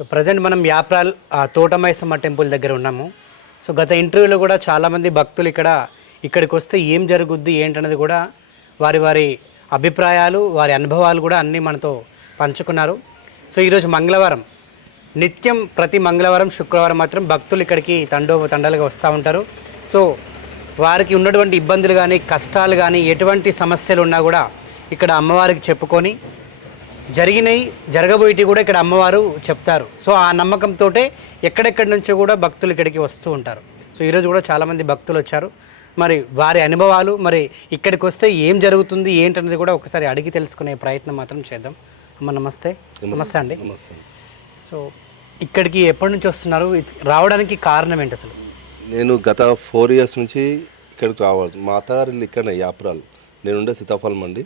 So present మనం యాప్రాల్ ఆ, Thotamaisamma temple దగ్గర ఉన్నాము. సో గత ఇంటర్వ్యూలో కూడా చాలామంది భక్తులు ఇక్కడ ఇక్కడికి వస్తే ఏం జరుగుద్ది ఏంటన్నది కూడా వారి వారి అభిప్రాయాలు వారి అనుభవాలు కూడా అన్నీ మనతో పంచుకున్నారు. సో ఈరోజు మంగళవారం నిత్యం ప్రతి మంగళవారం శుక్రవారం మాత్రం భక్తులు ఇక్కడికి తండో తండాలుగా వస్తూ ఉంటారు. సో వారికి ఉన్నటువంటి ఇబ్బందులు కానీ కష్టాలు కానీ ఎటువంటి సమస్యలు ఉన్నా కూడా ఇక్కడ అమ్మవారికి చెప్పుకొని జరిగినాయి జరగబోయేటి కూడా ఇక్కడ అమ్మవారు చెప్తారు. సో ఆ నమ్మకంతో ఎక్కడెక్కడి నుంచో కూడా భక్తులు ఇక్కడికి వస్తూ ఉంటారు. సో ఈరోజు కూడా చాలామంది భక్తులు వచ్చారు. మరి వారి అనుభవాలు మరి ఇక్కడికి వస్తే ఏం జరుగుతుంది ఏంటనేది కూడా ఒకసారి అడిగి తెలుసుకునే ప్రయత్నం మాత్రం చేద్దాం. అమ్మ నమస్తే. నమస్తే. అండి. నమస్తే. సో ఇక్కడికి ఎప్పటి నుంచి వస్తున్నారు? రావడానికి కారణం ఏంటి అసలు? నేను గత ఫోర్ ఇయర్స్ నుంచి ఇక్కడికి రావాలి. మా అత్తగారు ఇక్కడనే యాప్రాల్. నేను ఉండే సీతాఫలం అండి.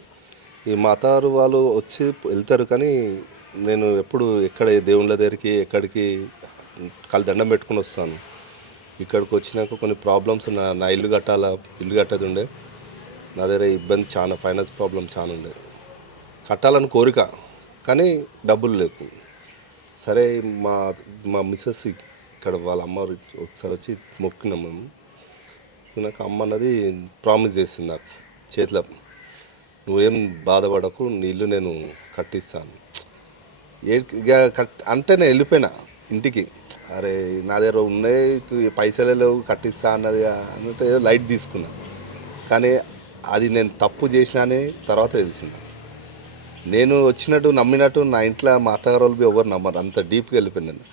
ఈ మాతారు వాళ్ళు వచ్చి వెళ్తారు కానీ నేను ఎప్పుడు ఎక్కడ దేవుళ్ళ దగ్గరికి ఎక్కడికి కళ్ళు దండం పెట్టుకుని వస్తాను. ఇక్కడికి వచ్చినాక కొన్ని ప్రాబ్లమ్స్ నా నా ఇల్లు కట్టాలా? ఇల్లు కట్టదు ఉండే. నా దగ్గర ఇబ్బంది చాలా ఫైనాన్స్ ప్రాబ్లం చాలా ఉండే. కట్టాలని కోరిక కానీ డబ్బులు లేవు. సరే మా మా మిస్సెస్ ఇక్కడ వాళ్ళ అమ్మ ఒకసారి వచ్చి మొక్కినాం మేము నాకు అమ్మ అన్నది ప్రామిస్ చేసింది నాకు. చేతిలో నువ్వేం బాధపడకు నీ ఇల్లు నేను కట్టిస్తాను. ఏ కట్ అంటే నేను వెళ్ళిపోయినా ఇంటికి. అరే నా దగ్గర ఉన్నాయి పైసలే లేవు కట్టిస్తా అన్నది అన్నట్టు ఏదో లైట్ తీసుకున్నా. కానీ అది నేను తప్పు చేసినా అని తర్వాత తెలిసింది. నేను వచ్చినట్టు నమ్మినట్టు నా ఇంట్లో మా అత్తగారు వాళ్ళు ఎవరు నమ్మరు. అంత డీప్గా వెళ్ళిపోయినాను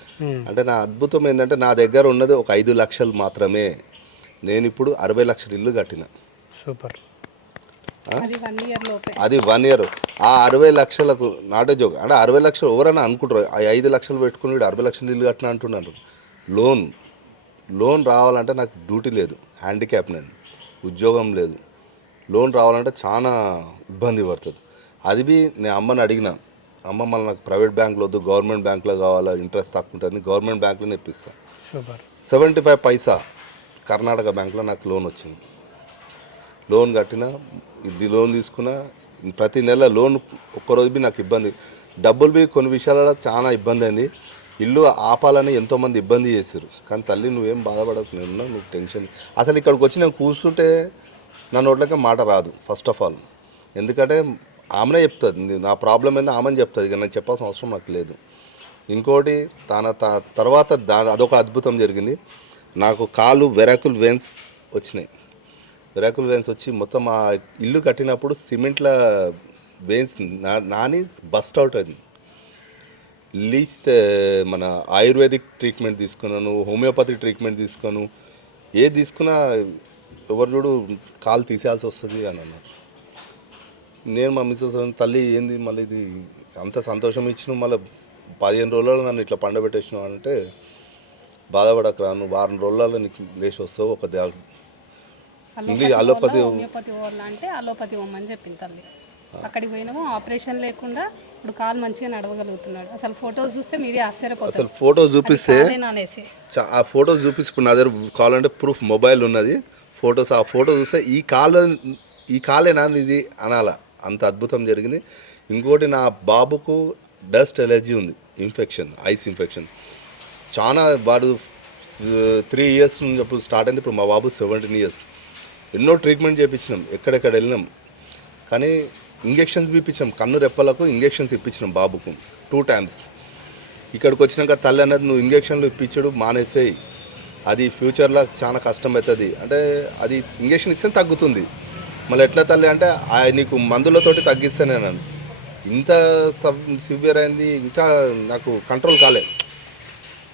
అంటే నా అద్భుతం ఏంటంటే నా దగ్గర ఉన్నది ఒక ఐదు లక్షలు మాత్రమే. నేను ఇప్పుడు అరవై లక్షల ఇల్లు కట్టిన. సూపర్. అది వన్ ఇయర్ లోపే. అది వన్ ఇయర్ ఆ అరవై లక్షలకు నాటే జోక్. అంటే అరవై లక్షలు ఎవరైనా అనుకుంటారు. ఆ ఐదు లక్షలు పెట్టుకుని వీడు అరవై లక్షలు ఇల్లు కట్టిన అంటున్నారు. లోన్ లోన్ రావాలంటే నాకు డ్యూటీ లేదు. హ్యాండిక్యాప్ నేను. ఉద్యోగం లేదు. లోన్ రావాలంటే చాలా ఇబ్బంది పడుతుంది. అది బి నేను అమ్మని అడిగిన. అమ్మ మళ్ళీ నాకు ప్రైవేట్ బ్యాంకులో వద్దు గవర్నమెంట్ బ్యాంకులో కావాలా ఇంట్రెస్ట్ తక్కువ ఉంటుంది గవర్నమెంట్ బ్యాంకులో ఇప్పిస్తాను సూపర్. సెవెంటీ ఫైవ్ పైసా కర్ణాటక బ్యాంక్లో నాకు లోన్ వచ్చింది. లోన్ కట్టిన ఇది లోన్ తీసుకున్నా ప్రతి నెల లోన్ ఒక్కరోజు బి నాకు ఇబ్బంది. డబ్బులు బి కొన్ని విషయాలలో చాలా ఇబ్బంది అయింది ఇల్లు ఆపాలని ఎంతోమంది ఇబ్బంది చేశారు కానీ తల్లి నువ్వేం బాధపడకు నేను నువ్వు టెన్షన్. అసలు ఇక్కడికి వచ్చి నేను కూర్చుంటే నా నోట్లకే మాట రాదు ఫస్ట్ ఆఫ్ ఆల్ ఎందుకంటే ఆమెనే చెప్తుంది నా ప్రాబ్లం ఏందో ఆమెను చెప్తుంది కానీ నేను చెప్పాల్సిన అవసరం నాకు లేదు. ఇంకోటి తన త- తర్వాత దా అదొక అద్భుతం జరిగింది. నాకు కాలు వెరాకుల్ వెన్స్ వచ్చినాయి. వెరాకుల్ వెన్స్ వచ్చి మొత్తం ఆ ఇల్లు కట్టినప్పుడు సిమెంట్ల వెన్స్ నా నాని బస్ట్ అవుట్ అది. లీచ్ మన ఆయుర్వేదిక్ ట్రీట్మెంట్ తీసుకున్నాను హోమియోపతి ట్రీట్మెంట్ తీసుకున్నాను. ఏది తీసుకున్నా ఎవరు చూడు కాలు తీసేయాల్సి వస్తుంది అని అన్నారు. నేను మా మిస్సెస్ తల్లి ఏంది మళ్ళీ ఇది అంత సంతోషం ఇచ్చిన మళ్ళీ పదిహేను రోజులలో నన్ను ఇట్లా పండబెట్టేసినావు అంటే బాధపడక రాను వారం రోజులలో నీకు లేచి వస్తావు ఒక ఇంగ్లీష్ అలోపతి హోమియోపతి వాళ్ళ అంటే అలోపతి ఇవ్వమని చెప్పింది తల్లి. అక్కడికి పోయినాము ఆపరేషన్ లేకుండా ఇప్పుడు కాలు మంచిగా నడవగలుగుతున్నాడు. అసలు ఫొటోస్ చూస్తే మీరే ఆశ్చర్యపోతారు. అసలు ఫోటో చూపిస్తే ఆ ఫోటో చూపిస్తే ఇప్పుడు నా దగ్గర కావాలంటే ప్రూఫ్ మొబైల్ ఉన్నది. ఫొటోస్ ఆ ఫోటో చూస్తే ఈ కాలు ఈ కాలేనా ఇది అనాల. అంత అద్భుతం జరిగింది. ఇంకోటి నా బాబుకు డస్ట్ ఎలర్జీ ఉంది ఇన్ఫెక్షన్ ఐస్ ఇన్ఫెక్షన్ చాలా వాడు త్రీ ఇయర్స్ నుంచి అప్పుడు స్టార్ట్ అయింది. ఇప్పుడు మా బాబు సెవెంటీన్ ఇయర్స్ ఎన్నో ట్రీట్మెంట్ చేయించినాం ఎక్కడెక్కడ వెళ్ళినాం. కానీ ఇంజెక్షన్స్ ఇప్పించాం కన్ను రెప్పలకు ఇంజెక్షన్స్ ఇప్పించినాం బాబుకు టూ టైమ్స్ ఇక్కడికి వచ్చినాక తల్లి అనేది నువ్వు ఇంజక్షన్లు ఇప్పించడు మానేసేయి. అది ఫ్యూచర్లో చాలా కష్టం అవుతుంది అంటే అది ఇంజక్షన్ ఇస్తే తగ్గుతుంది. మళ్ళీ ఎట్లా తల్లి అంటే ఆ నీకు మందులతోటి తగ్గిస్తానే నన్ను. ఇంత సబ్ సివియర్ అయింది ఇంకా నాకు కంట్రోల్ కాలే.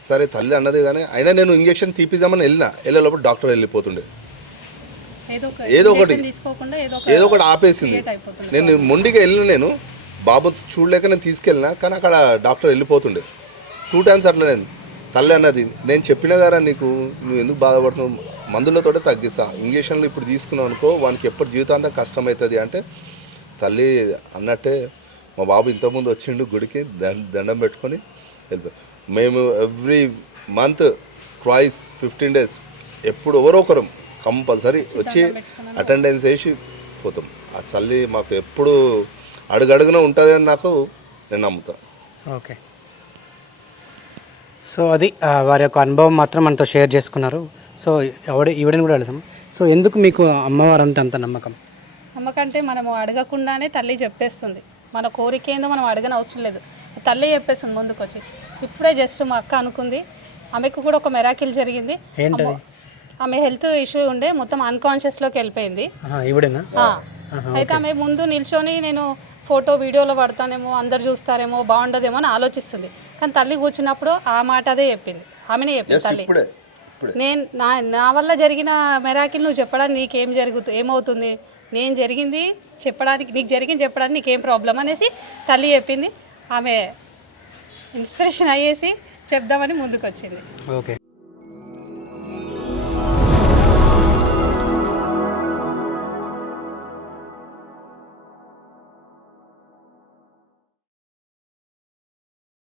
సరే తల్లి అన్నది కానీ అయినా నేను ఇంజక్షన్ తీపిద్దామని వెళ్ళిన. వెళ్ళేటప్పుడు డాక్టర్ వెళ్ళిపోతుండే. ఏదో ఒక ఏదో ఒకటి. ఏదో ఒక ఏదో ఒకటి ఆపేసింది. నేను మొండిగా వెళ్ళిన నేను బాబు చూడలేక నేను తీసుకెళ్ళిన కానీ అక్కడ డాక్టర్ వెళ్ళిపోతుండే. టూ టైమ్స్ అట్లా నేను తల్లి అన్నది నేను చెప్పిన గారా నీకు నువ్వు ఎందుకు బాధపడుతున్నావు? మందులతోటే తగ్గిస్తా. ఇంజక్షన్లు ఇప్పుడు తీసుకున్నావు అనుకో వానికి ఎప్పుడు జీవితాంతం కష్టమవుతుంది అంటే తల్లి అన్నట్టే మా బాబు ఇంతకుముందు వచ్చిండు గుడికి దండ దండం పెట్టుకొని వెళ్ళిపోయి మేము every month twice fifteen days ఎప్పుడు ఎవరో ఒకరు కంపల్సరీ వచ్చి అటెండెన్స్ వేసి పోతాం. ఆ చల్లి మాకు ఎప్పుడు అడుగడుగున ఉంటుంది అని నాకు నేను నమ్ముతా. ఓకే. సో అది వారి యొక్క అనుభవం మాత్రం మనతో షేర్ చేసుకున్నారు. సో ఎవడ ఈవిడని కూడా వెళదాం సో ఎందుకు మీకు అమ్మవారు అంత అంత నమ్మకం? నమ్మకంటే మనము అడగకుండానే తల్లి చెప్పేస్తుంది. మన కోరిక ఏందో మనం అడగని అవసరం లేదు. తల్లి చెప్పేస్తుంది ముందుకు వచ్చి ఇప్పుడే జస్ట్ మా అక్క అనుకుంది. ఆమెకు కూడా ఒక మెరాకిల్ జరిగింది. ఆమె హెల్త్ ఇష్యూ ఉండే మొత్తం అన్కాన్షియస్లోకి వెళ్ళిపోయింది. అయితే ఆమె ముందు నిల్చొని నేను ఫోటో వీడియోలో పడతానేమో అందరు చూస్తారేమో బాగుండదేమో అని ఆలోచిస్తుంది. కానీ తల్లి కూర్చున్నప్పుడు ఆ మాట అదే చెప్పింది. ఆమెనే చెప్పింది తల్లి. ఇప్పుడే ఇప్పుడే. నేను నా నా వల్ల జరిగిన మెరాకిల్ నువ్వు చెప్పడానికి నీకేం జరుగుతు ఏమవుతుంది? నేను జరిగింది చెప్పడానికి నీకు జరిగింది చెప్పడానికి నీకేం ప్రాబ్లం అనేసి తల్లి చెప్పింది. ఆమె ఇన్స్పిరేషన్ అయ్యేసి చెప్దామని ముందుకు వచ్చింది ఓకే.